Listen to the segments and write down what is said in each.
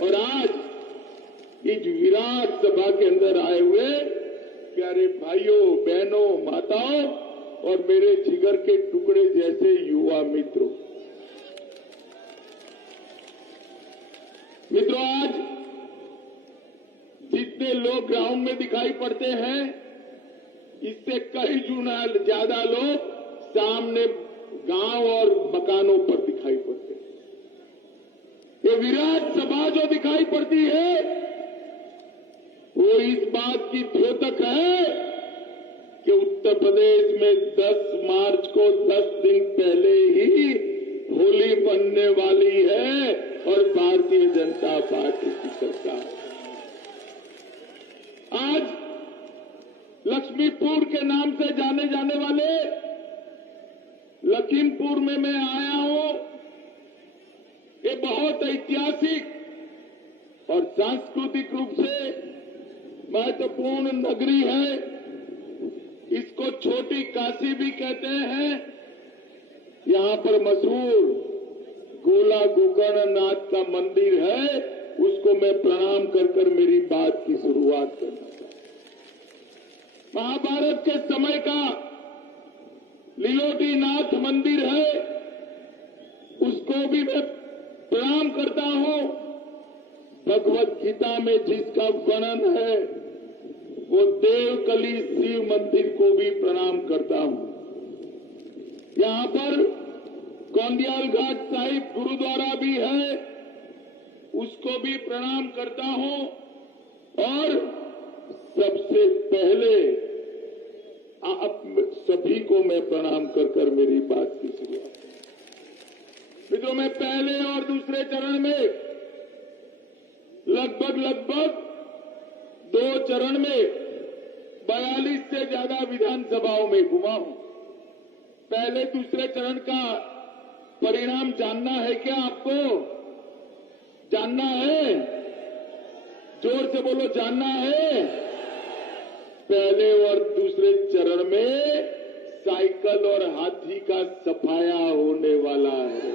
और आज इस विराट सभा के अंदर आए हुए प्यारे भाइयों, बहनों, माताओं और मेरे जिगर के टुकड़े जैसे युवा मित्रों, आज जितने लोग ग्राउंड में दिखाई पड़ते हैं, इससे कई गुना ज्यादा लोग सामने गांव और मकानों पर दिखाई पड़ते हैं। ये विराट सभा जो दिखाई पड़ती है, वो इस बात की द्योतक है कि उत्तर प्रदेश में 10 मार्च को 10 दिन पहले ही होली बनने वाली है और भारतीय जनता पार्टी की सरकार। आज लक्ष्मीपुर के नाम से जाने जाने वाले लखीमपुर में मैं आया हूं। ये बहुत ऐतिहासिक और सांस्कृतिक रूप से महत्वपूर्ण नगरी है। इसको छोटी काशी भी कहते हैं। यहां पर मशहूर गोला गोकर्णनाथ का मंदिर है, उसको मैं प्रणाम कर मेरी बात की शुरुआत करना चाहता हूं। महाभारत के समय का लीलोटीनाथ मंदिर है, उसको भी मैं प्रणाम करता हूं। भगवत गीता में जिसका वर्णन है, वो देवकली शिव मंदिर को भी प्रणाम करता हूं। यहां पर गोंदियाल घाट साहिब गुरुद्वारा भी है, उसको भी प्रणाम करता हूं। और सबसे पहले आप सभी को मैं प्रणाम कर मेरी बात की शुरुआत। मित्रों, मैं पहले और दूसरे चरण में लगभग 2 चरण में 42 से ज्यादा विधानसभाओं में घुमा हूं। पहले दूसरे चरण का परिणाम जानना है क्या आपको? जानना है? जोर से बोलो, जानना है? पहले और दूसरे चरण में साइकिल और हाथी का सफाया होने वाला है।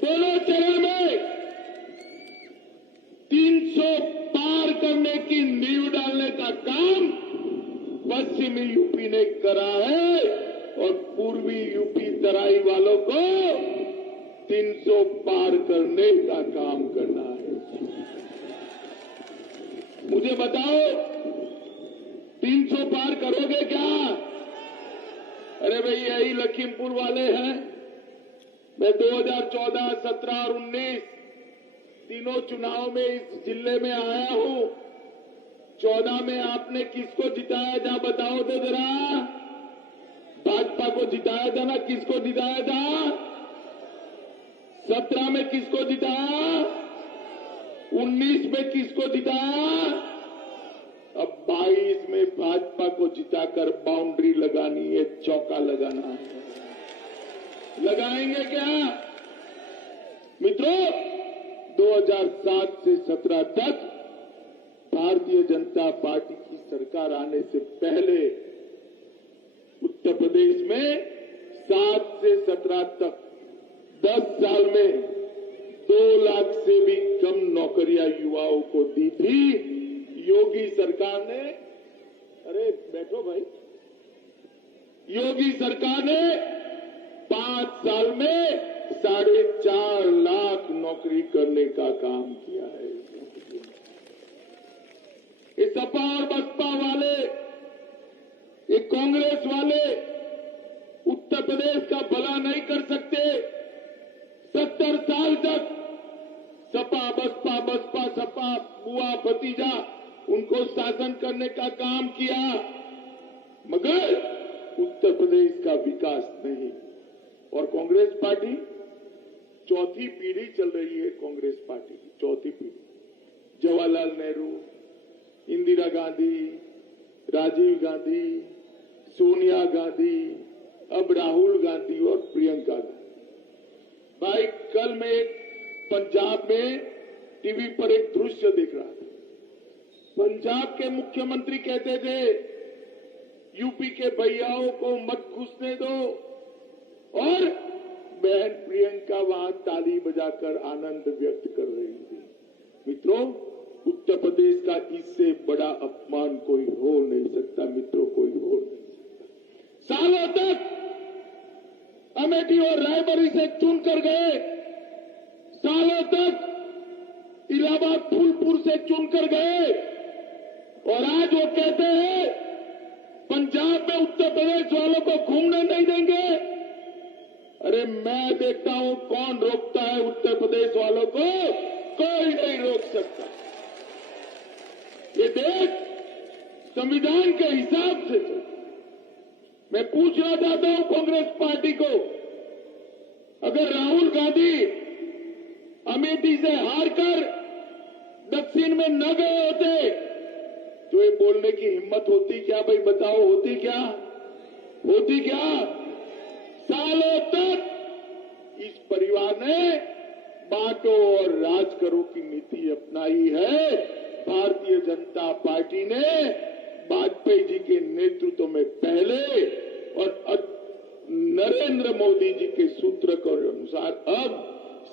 दोनों चरण में 300 पार करने की नींव डालने का काम पश्चिमी यूपी ने करा है और पूर्वी यूपी तराई वालों को 300 पार करने का काम करना है। मुझे बताओ, 300 पार करोगे क्या? अरे भाई, यही लखीमपुर वाले हैं। मैं 2014, 17 और 19 तीनों चुनाव में इस जिले में आया हूं। 14 में आपने किसको जिताया था बताओ तो जरा? भाजपा को जिताया था ना? किसको जिताया था? 17 में किसको जिताया? 19 में किसको जिताया? अब 22 में भाजपा को जिताकर बाउंड्री लगानी है, चौका लगाना है। लगाएंगे क्या मित्रों? 2007 से 17 तक भारतीय जनता पार्टी की सरकार आने से पहले उत्तर प्रदेश में 7 से 17 तक 10 साल में 2 लाख से भी कम नौकरियां युवाओं को दी थी। योगी सरकार ने, अरे बैठो भाई, योगी सरकार ने 5 साल में 4.5 लाख नौकरी करने का काम किया है। ये सपा और बसपा वाले, ये कांग्रेस वाले उत्तर प्रदेश का भला नहीं कर सकते। 70 साल तक सपा बसपा सपा बुआ भतीजा उनको शासन करने का काम किया, मगर उत्तर प्रदेश का विकास नहीं। और कांग्रेस पार्टी, चौथी पीढ़ी चल रही है कांग्रेस पार्टी की, चौथी पीढ़ी। जवाहरलाल नेहरू, इंदिरा गांधी, राजीव गांधी, सोनिया गांधी, अब राहुल गांधी और प्रियंका गांधी। भाई, कल मैं एक पंजाब में टीवी पर एक दृश्य देख रहा था। पंजाब के मुख्यमंत्री कहते थे, यूपी के भैयाओं को मत घुसने दो और बहन प्रियंका वहां ताली बजाकर आनंद व्यक्त कर रही थी। मित्रों, उत्तर प्रदेश का इससे बड़ा अपमान कोई हो नहीं सकता। मित्रों, कोई हो नहीं सकता। सालों तक अमेठी और रायबरेली से चुनकर गए, सालों तक इलाहाबाद फूलपुर से चुनकर गए, और आज वो कहते हैं पंजाब में उत्तर प्रदेश वालों को घूमने नहीं देंगे। अरे मैं देखता हूं कौन रोकता है उत्तर प्रदेश वालों को, कोई नहीं रोक सकता। ये देश संविधान के हिसाब से चलता। मैं पूछना चाहता हूं कांग्रेस पार्टी को, अगर राहुल गांधी अमेठी से हारकर दक्षिण में न गए होते तो ये बोलने की हिम्मत होती क्या? भाई बताओ, होती क्या? होती क्या? सालों तक इस परिवार ने बांटो और राज करो की नीति अपनाई है। भारतीय जनता पार्टी ने वाजपेयी जी के नेतृत्व में पहले और नरेंद्र मोदी जी के सूत्र के अनुसार अब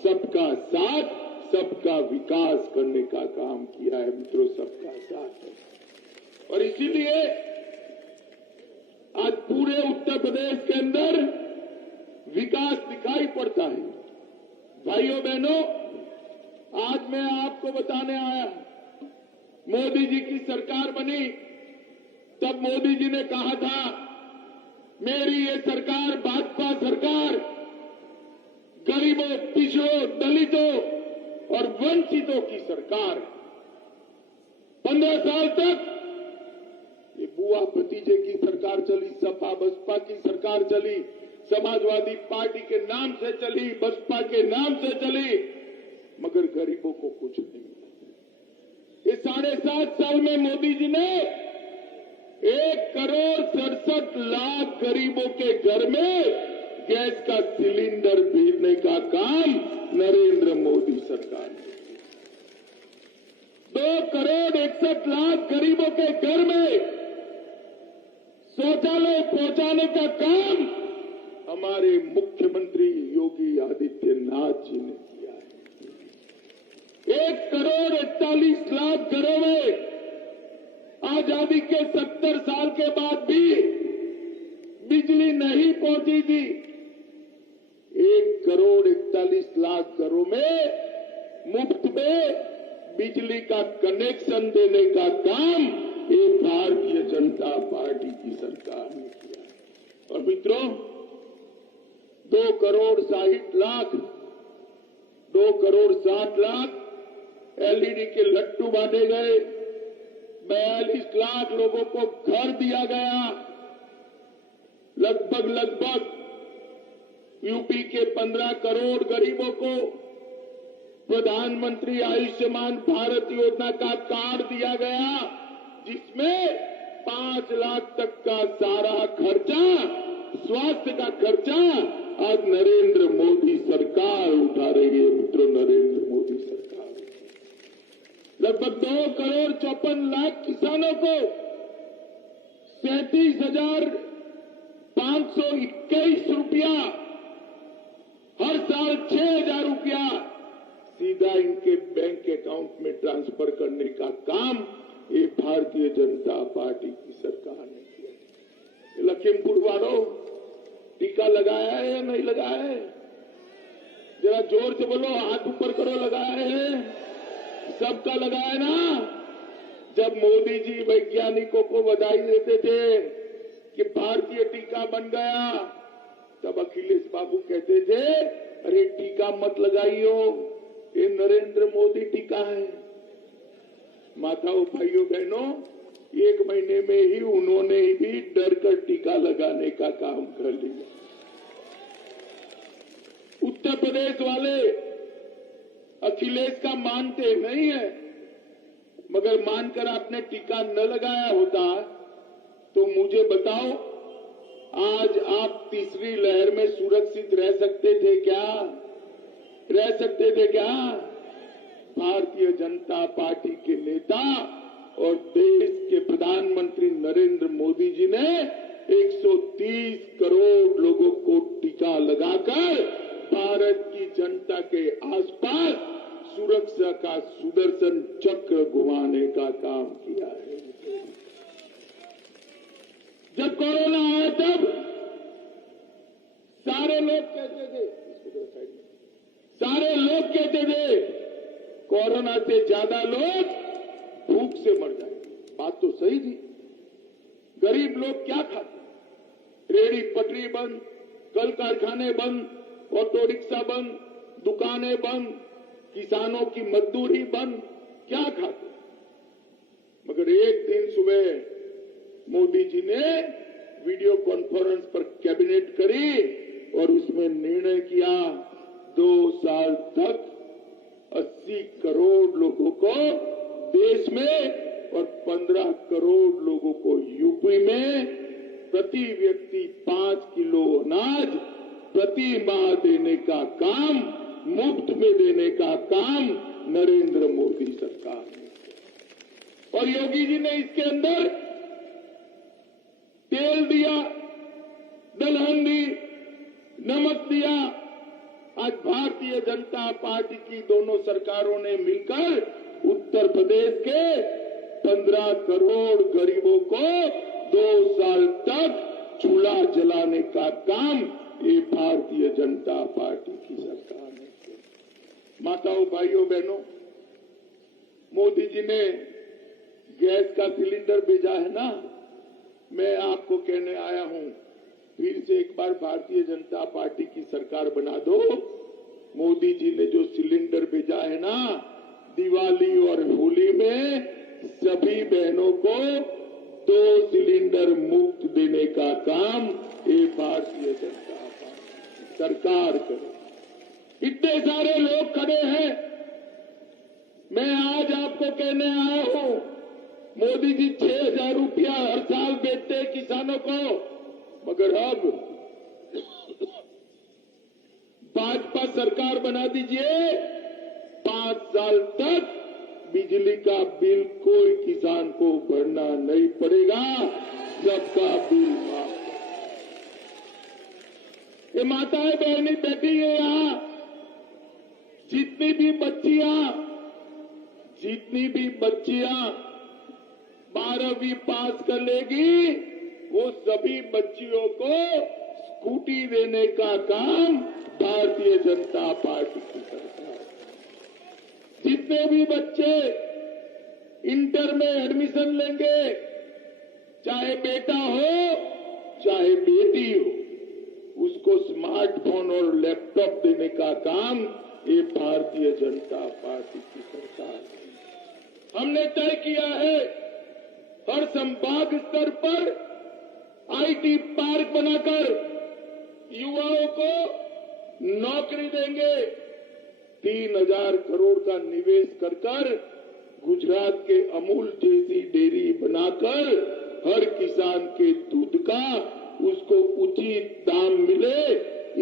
सबका साथ, सबका विकास करने का काम किया है। मित्रों, सबका साथ है, और इसीलिए आज पूरे उत्तर प्रदेश के अंदर विकास दिखाई पड़ता है। भाइयों बहनों, आज मैं आपको बताने आया, मोदी जी की सरकार बनी, तब मोदी जी ने कहा था मेरी ये सरकार, भाजपा सरकार, गरीबों, पिछड़ों, दलितों और वंचितों की सरकार है। 15 साल तक ये बुआ भतीजे की सरकार चली, सपा बसपा की सरकार चली, समाजवादी पार्टी के नाम से चली, बसपा के नाम से चली, मगर गरीबों को कुछ नहीं मिला। इस 7.5 साल में मोदी जी ने 1,67,00,000 गरीबों के घर में गैस का सिलेंडर भेजने का काम नरेंद्र मोदी सरकार ने किया। 2,61,00,000 गरीबों के घर में शौचालय पहुंचाने का काम हमारे मुख्यमंत्री योगी आदित्यनाथ जी ने किया है। 1,41,00,000 घरों में आजादी के 70 साल के बाद भी बिजली नहीं पहुंची थी। 1,41,00,000 घरों में मुफ्त में बिजली का कनेक्शन देने का काम ये भारतीय जनता पार्टी की सरकार ने किया है। और मित्रों, 2,60,00,000 2,60,00,000 एलईडी के लट्टू बांटे गए, 42 लाख लोगों को घर दिया गया, लगभग यूपी के 15 करोड़ गरीबों को प्रधानमंत्री आयुष्मान भारत योजना का कार्ड दिया गया, जिसमें 5 लाख तक का सारा खर्चा, स्वास्थ्य का खर्चा आज नरेंद्र मोदी सरकार उठा रही है। मित्रों, नरेंद्र मोदी सरकार लगभग 2,54,00,000 किसानों को 37,521 रुपया, हर साल 6,000 रुपया सीधा इनके बैंक अकाउंट में ट्रांसफर करने का काम ये भारतीय जनता पार्टी की सरकार ने किया। लखीमपुर वालों, टीका लगाया है या नहीं लगाया है? जरा जोर से बोलो, हाथ ऊपर करो, लगाया है? सबका लगाया ना? जब मोदी जी वैज्ञानिकों को बधाई देते थे कि भारतीय टीका बन गया, तब अखिलेश बाबू कहते थे अरे टीका मत लगाइयो, ये नरेंद्र मोदी टीका है। माताओं, भाइयों, बहनों, 1 महीने में ही उन्होंने भी डर कर टीका लगाने का काम कर लिया। उत्तर प्रदेश वाले अखिलेश का मानते नहीं है, मगर मानकर आपने टीका न लगाया होता तो मुझे बताओ, आज आप तीसरी लहर में सुरक्षित रह सकते थे क्या? रह सकते थे क्या? भारतीय जनता पार्टी के नेता और देश के प्रधानमंत्री नरेंद्र मोदी जी ने 130 करोड़ लोगों को टीका लगाकर भारत की जनता के आसपास सुरक्षा का सुदर्शन चक्र घुमाने का काम किया है। जब कोरोना आया तब सारे लोग कहते थे कोरोना से ज्यादा लोग भूख से मर जाएंगे। बात तो सही थी। गरीब लोग क्या खाते? रेहड़ी पटरी बंद, कल कारखाने बंद, ऑटो रिक्शा बंद, दुकानें बंद, किसानों की मजदूरी बंद, क्या खाते? मगर एक दिन सुबह मोदी जी ने वीडियो कॉन्फ्रेंस पर कैबिनेट करी और उसमें निर्णय किया 2 साल तक 80 करोड़ लोगों को देश में और 15 करोड़ लोगों को यूपी में प्रति व्यक्ति 5 किलो अनाज प्रति माह देने का काम, मुफ्त में देने का काम नरेंद्र मोदी सरकार ने किया। और योगी जी ने इसके अंदर तेल दिया, दलहन दी, नमक दिया। आज भारतीय जनता पार्टी की दोनों सरकारों ने मिलकर उत्तर प्रदेश के 15 करोड़ गरीबों को 2 साल तक चूल्हा जलाने का काम ये भारतीय जनता पार्टी की सरकार ने किया। माताओं, भाइयों, बहनों, मोदी जी ने गैस का सिलेंडर भेजा है ना, मैं आपको कहने आया हूं, फिर से एक बार भारतीय जनता पार्टी की सरकार बना दो। मोदी जी ने जो सिलेंडर भेजा है ना, दिवाली और होली में सभी बहनों को 2 सिलेंडर मुफ्त देने का काम ये भारतीय जनता पार्टी सरकार करे। इतने सारे लोग खड़े हैं। मैं आज आपको कहने आया हूं, मोदी जी 6,000 रुपया हर साल देते हैं किसानों को, मगर अब भाजपा सरकार बना दीजिए, 5 साल तक बिजली का बिल कोई किसान को भरना नहीं पड़ेगा, सबका बिल माफ। ये माताएं बहनी बैठी है यहां, जितनी भी बच्चियां 12वीं पास कर लेगी, वो सभी बच्चियों को स्कूटी देने का काम भारतीय जनता पार्टी की सरकार। जितने भी बच्चे इंटर में एडमिशन लेंगे, चाहे बेटा हो चाहे बेटी हो, उसको स्मार्टफोन और लैपटॉप देने का काम ये भारतीय जनता पार्टी की सरकार है। हमने तय किया है हर संभाग स्तर पर आईटी पार्क बनाकर युवाओं को नौकरी देंगे। 3,000 करोड़ का निवेश कर गुजरात के अमूल जैसी डेयरी बनाकर हर किसान के दूध का उसको उचित दाम मिले,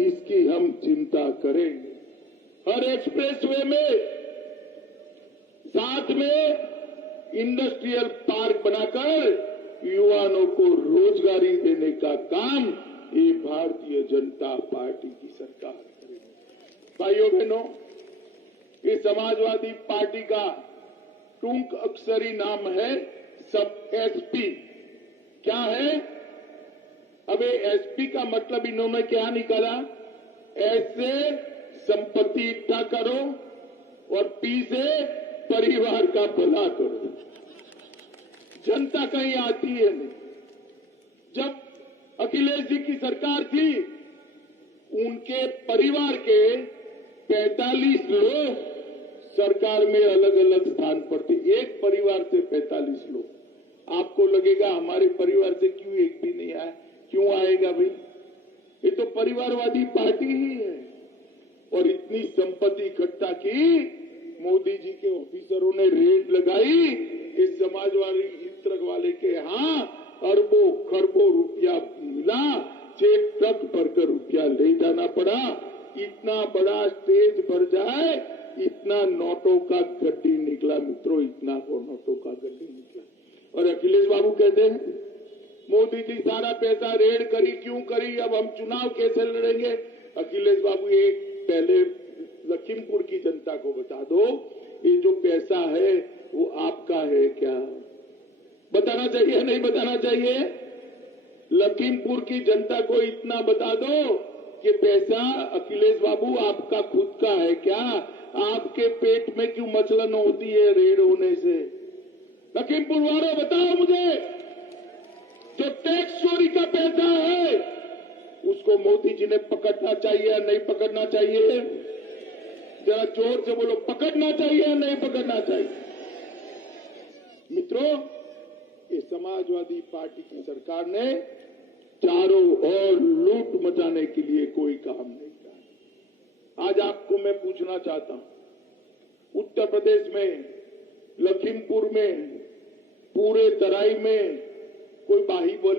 इसकी हम चिंता करेंगे। हर एक्सप्रेसवे में साथ में इंडस्ट्रियल पार्क बनाकर युवाओं को रोजगारी देने का काम ये भारतीय जनता पार्टी की सरकार करेगी। भाइयों बहनों, ये समाजवादी पार्टी का टूंक अक्षरी नाम है सब एसपी। क्या है? अब एसपी का मतलब इन्होंने क्या निकाला? ऐसे संपत्ति इकट्ठा करो और पी से परिवार का भला करो। जनता कहीं आती है नहीं। जब अखिलेश जी की सरकार थी, उनके परिवार के 45 लोग सरकार में अलग अलग स्थान पर थे। एक परिवार से 45 लोग। आपको लगेगा हमारे परिवार से क्यों एक भी नहीं आया? क्यों आएगा भाई? ये तो परिवारवादी पार्टी ही है। और इतनी संपत्ति इकट्ठा की, मोदी जी के ऑफिसरों ने रेड लगाई, इस समाजवादी इत्र वाले के यहां अरबों खरबों रुपया मिला, 6 ट्रक भरकर रुपया ले जाना पड़ा। इतना बड़ा स्टेज भर जाए, इतना नोटों का गड्डी निकला मित्रों, इतना नोटों का गड्डी निकला। और अखिलेश बाबू कहते हैं मोदी जी सारा पैसा रेड करी, क्यों करी? अब हम चुनाव कैसे लड़ेंगे? अखिलेश बाबू एक पहले लखीमपुर की जनता को बता दो, ये जो पैसा है वो आपका है क्या? बताना चाहिए, नहीं बताना चाहिए? लखीमपुर की जनता को इतना बता दो कि पैसा अखिलेश बाबू आपका खुद का है क्या? आपके पेट में क्यों मचलन होती है रेड होने से? लखीमपुर वालों बताओ मुझे, जो टैक्स चोरी का पैसा है उसको मोदी जी ने पकड़ना चाहिए या नहीं पकड़ना चाहिए? जरा जोर से बोलो, पकड़ना चाहिए या नहीं पकड़ना चाहिए? मित्रों, ये समाजवादी पार्टी की सरकार ने चारों ओर लूट मचाने के लिए कोई काम नहीं किया। आज आपको मैं पूछना चाहता हूं, उत्तर प्रदेश में, लखीमपुर में, पूरे तराई में कोई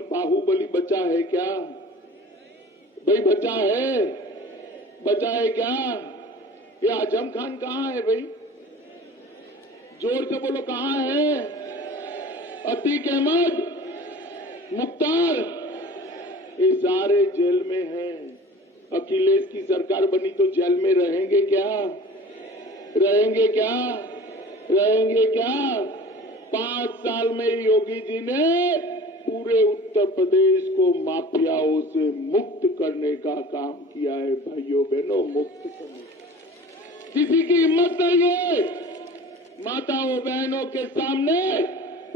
बाहुबली बचा है क्या? भाई बचा है? बचा है क्या? ये आजम खान कहां है भाई? जोर से बोलो, कहां है? अतीक अहमद, मुख्तार, ये सारे जेल में हैं। अखिलेश की सरकार बनी तो जेल में रहेंगे क्या? रहेंगे क्या? रहेंगे क्या? 5 साल में योगी जी ने पूरे उत्तर प्रदेश को माफियाओं से मुक्त करने का काम किया है। भाइयों बहनों, मुक्त करने, किसी की हिम्मत नहीं है माताओं बहनों के सामने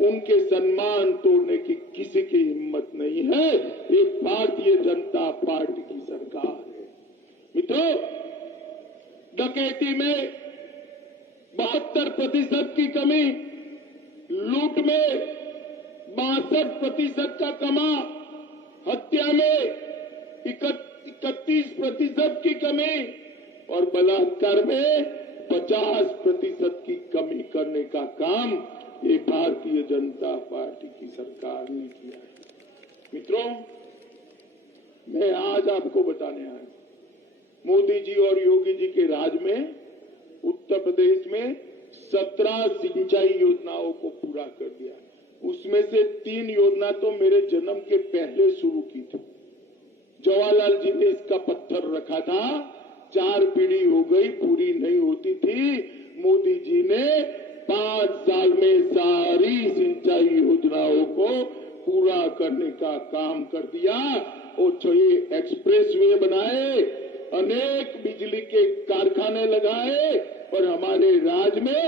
उनके सम्मान तोड़ने की, किसी की हिम्मत नहीं है। ये भारतीय जनता पार्टी की सरकार है। मित्रों, डकैती में 72% की कमी, लूट में 62% का कमा, हत्या में 31% की कमी और बलात्कार में 50% की कमी करने का काम ये भारतीय जनता पार्टी की सरकार ने किया है। मित्रों, मैं आज आपको बताने आया, मोदी जी और योगी जी के राज में उत्तर प्रदेश में 17 सिंचाई योजनाओं को पूरा कर दिया। उसमें से 3 योजना तो मेरे जन्म के पहले शुरू की थी। जवाहरलाल जी ने इसका पत्थर रखा था, 4 पीढ़ी हो गई, पूरी नहीं होती थी। मोदी जी ने 5 साल में सारी सिंचाई योजनाओं को पूरा करने का काम कर दिया और 6 एक्सप्रेस वे बनाए, अनेक बिजली के कारखाने लगाए और हमारे राज्य में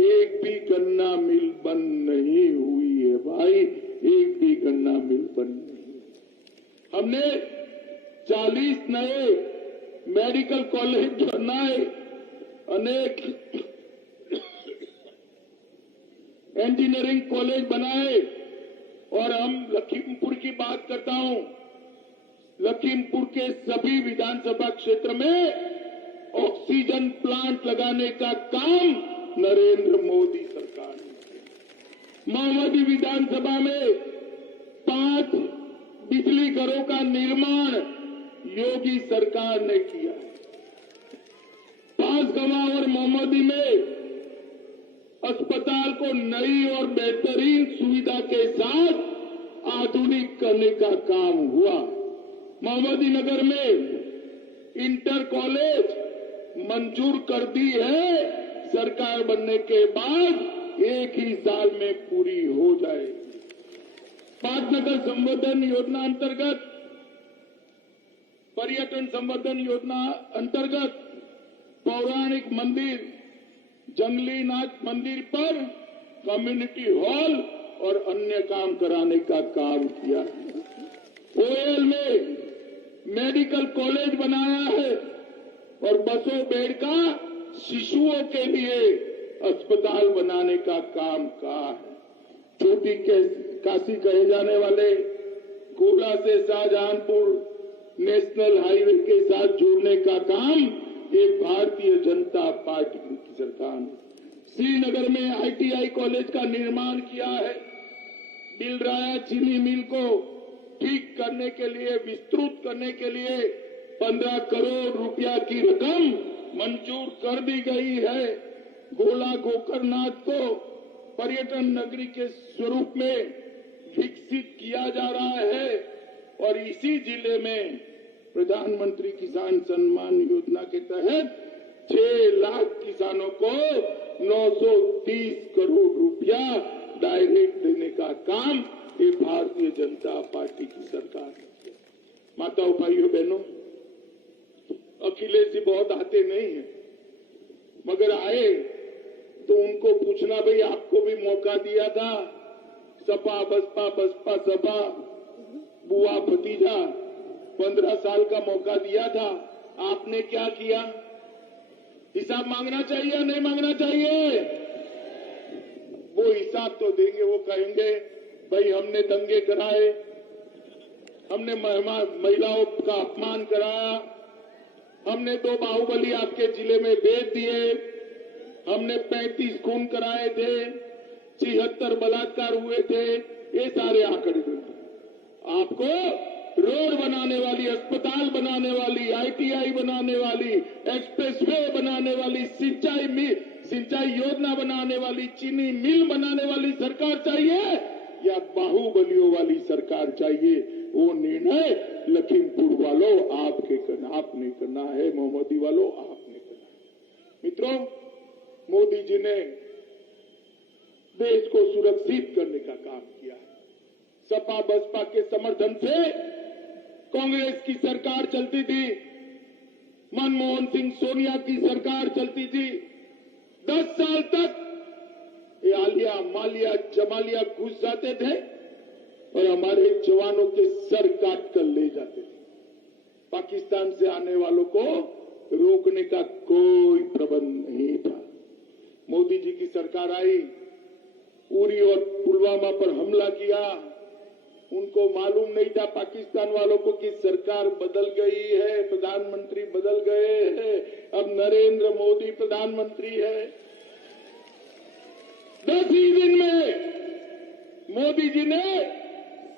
एक भी गन्ना मिल बंद नहीं हुई है। भाई, एक भी गन्ना मिल बंद नहीं। हमने 40 नए मेडिकल कॉलेज बनाए, अनेक इंजीनियरिंग कॉलेज बनाए और हम लखीमपुर की बात करता हूं, लखीमपुर के सभी विधानसभा क्षेत्र में ऑक्सीजन प्लांट लगाने का काम नरेंद्र मोदी सरकार ने किया। माओवादी विधानसभा में 5 बिजली घरों का निर्माण योगी सरकार ने किया। पांचगवा और मोमोदी में अस्पताल को नई और बेहतरीन सुविधा के साथ आधुनिक करने का काम हुआ। मोहम्मदी नगर में इंटर कॉलेज मंजूर कर दी है, सरकार बनने के बाद 1 ही साल में पूरी हो जाएगी। पाटनगर संवर्धन योजना अंतर्गत, पर्यटन संवर्धन योजना अंतर्गत पौराणिक मंदिर, जंगली नाथ मंदिर पर कम्युनिटी हॉल और अन्य काम कराने का काम किया। ओएल में मेडिकल कॉलेज बनाया है और 200 बेड का शिशुओं के लिए अस्पताल बनाने का काम कहा है। छोटी काशी कहे जाने वाले गोला से शाहजहांपुर नेशनल हाईवे के साथ जोड़ने का काम ये भारतीय जनता पार्टी की सरकार ने। श्रीनगर में आईटीआई कॉलेज का निर्माण किया है। बिलराया चीनी मिल को ठीक करने के लिए, विस्तृत करने के लिए 15 करोड़ रुपया की रकम मंजूर कर दी गई है। गोला गोकर्णनाथ को पर्यटन नगरी के स्वरूप में विकसित किया जा रहा है और इसी जिले में प्रधानमंत्री किसान सम्मान योजना के तहत 6 लाख किसानों को 930 करोड़ रुपया डायरेक्ट देने का काम ये भारतीय जनता पार्टी की सरकार ने किया। माताओं, भाइयों, बहनों, अखिलेश जी बहुत आते नहीं है, मगर आए तो उनको पूछना, भाई आपको भी मौका दिया था, सपा बसपा बसपा सपा बुआ भतीजा 15 साल का मौका दिया था, आपने क्या किया? हिसाब मांगना चाहिए या नहीं मांगना चाहिए? वो हिसाब तो देंगे, वो कहेंगे भाई हमने दंगे कराए, हमने महिलाओं का अपमान कराया, हमने 2 बाहुबली आपके जिले में बेच दिए, हमने 35 खून कराए थे, 76 बलात्कार हुए थे, ये सारे आंकड़े देंगे। आपको रोड बनाने वाली, अस्पताल बनाने वाली, आईटीआई बनाने वाली, एक्सप्रेसवे बनाने वाली, सिंचाई योजना बनाने वाली, चीनी मिल बनाने वाली सरकार चाहिए या बाहुबलियों वाली सरकार चाहिए? वो निर्णय लखीमपुर वालों आपने करना है, मोहम्मदी वालों आपने करना है। मित्रों, मोदी जी ने देश को सुरक्षित करने का काम किया है। सपा बसपा के समर्थन से कांग्रेस की सरकार चलती थी, मनमोहन सिंह सोनिया की सरकार चलती थी। 10 साल तक ये आलिया मालिया जमालिया घुस जाते थे और हमारे जवानों के सर काट कर ले जाते थे। पाकिस्तान से आने वालों को रोकने का कोई प्रबंध नहीं था। मोदी जी की सरकार आई, उरी और पुलवामा पर हमला किया। उनको मालूम नहीं था पाकिस्तान वालों को कि सरकार बदल गई है, प्रधानमंत्री बदल गए हैं, अब नरेंद्र मोदी प्रधानमंत्री है। 10 ही दिन में मोदी जी ने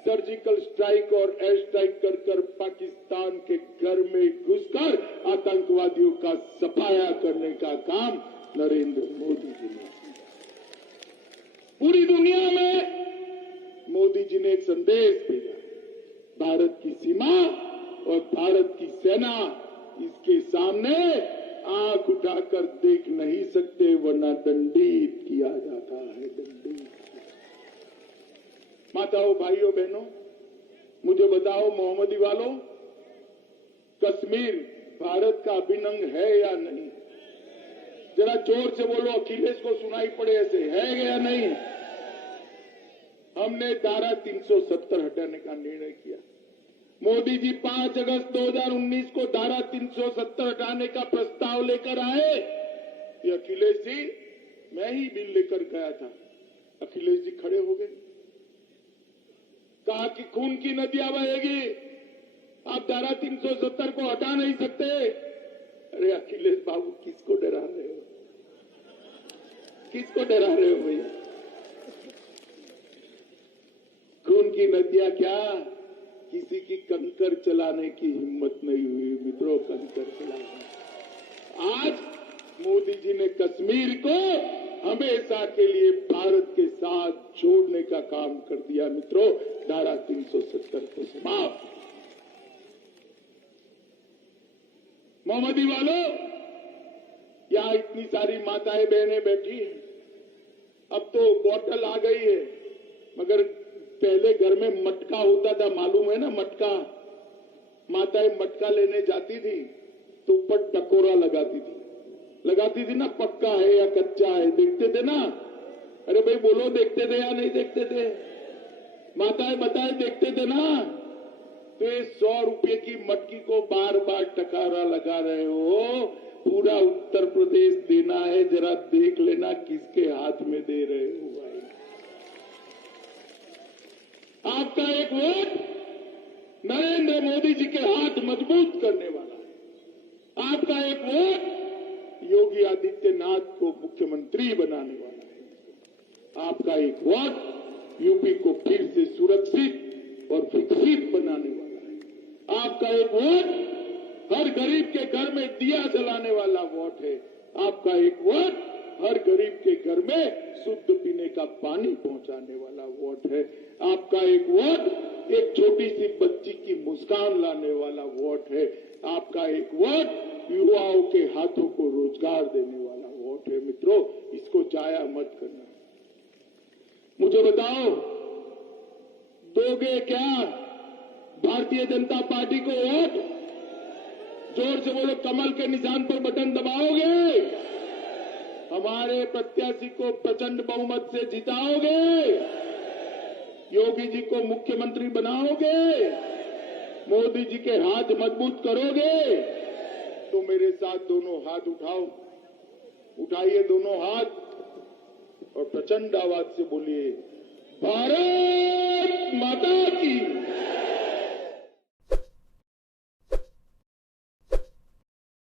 सर्जिकल स्ट्राइक और एयर स्ट्राइक कर पाकिस्तान के घर में घुसकर आतंकवादियों का सफाया करने का काम नरेंद्र मोदी जी ने किया। पूरी दुनिया में मोदी जी ने एक संदेश भेजा, भारत की सीमा और भारत की सेना इसके सामने आंख उठाकर देख नहीं सकते, वरना दंडित किया जाता है, दंडित। माताओं, भाइयों, बहनों, मुझे बताओ मोहम्मदी वालों, कश्मीर भारत का अभिन्न अंग है या नहीं? जरा जोर से बोलो, अखिलेश को सुनाई पड़े ऐसे, है या नहीं? हमने धारा 370 हटाने का निर्णय किया। मोदी जी 5 अगस्त 2019 को धारा 370 हटाने का प्रस्ताव लेकर आए। ये अखिलेश जी, मैं ही बिल लेकर गया था। अखिलेश जी खड़े हो गए, कहा कि खून की नदियां बहेगी, आप धारा 370 को हटा नहीं सकते। अरे अखिलेश बाबू, किसको डरा रहे हो? किसको डरा रहे हो भैया? खून की नदियां क्या, किसी की कंकर चलाने की हिम्मत नहीं हुई मित्रों, कंकर चलाने। आज मोदी जी ने कश्मीर को हमेशा के लिए भारत के साथ जोड़ने का काम कर दिया मित्रों, धारा 370 को समाप्त। मोहम्मदी वालों, यहां इतनी सारी माताएं बहनें बैठी हैं, अब तो बॉटल आ गई है, मगर पहले घर में मटका होता था, मालूम है ना? मटका, माताएं मटका लेने जाती थी तो ऊपर टकोरा लगाती थी ना, पक्का है या कच्चा है, देखते थे ना? अरे भाई बोलो, देखते थे या नहीं देखते थे? माताएं बताए, देखते थे ना? तो 100 रुपए की मटकी को बार बार टकोरा लगा रहे हो, पूरा उत्तर प्रदेश देना है, जरा देख लेना किसके हाथ में दे रहे हो भाई। आपका एक वोट नरेंद्र मोदी जी के हाथ मजबूत करने वाला है। आपका एक वोट योगी आदित्यनाथ को मुख्यमंत्री बनाने वाला है। आपका एक वोट यूपी को फिर से सुरक्षित और विकसित बनाने वाला है। आपका एक वोट हर गरीब के घर में दिया जलाने वाला वोट है। आपका एक वोट हर गरीब के घर में शुद्ध पीने का पानी पहुंचाने वाला वोट है। आपका एक वोट एक छोटी सी बच्ची की मुस्कान लाने वाला वोट है। आपका एक वोट युवाओं के हाथों को रोजगार देने वाला वोट है। मित्रों, इसको जाया मत करना। मुझे बताओ, दोगे क्या भारतीय जनता पार्टी को वोट? जोर से बोलो, कमल के निशान पर बटन दबाओगे? हमारे प्रत्याशी को प्रचंड बहुमत से जिताओगे? योगी जी को मुख्यमंत्री बनाओगे? मोदी जी के हाथ मजबूत करोगे? तो मेरे साथ दोनों हाथ उठाओ, उठाइए दोनों हाथ और प्रचंड आवाज से बोलिए, भारत माता की।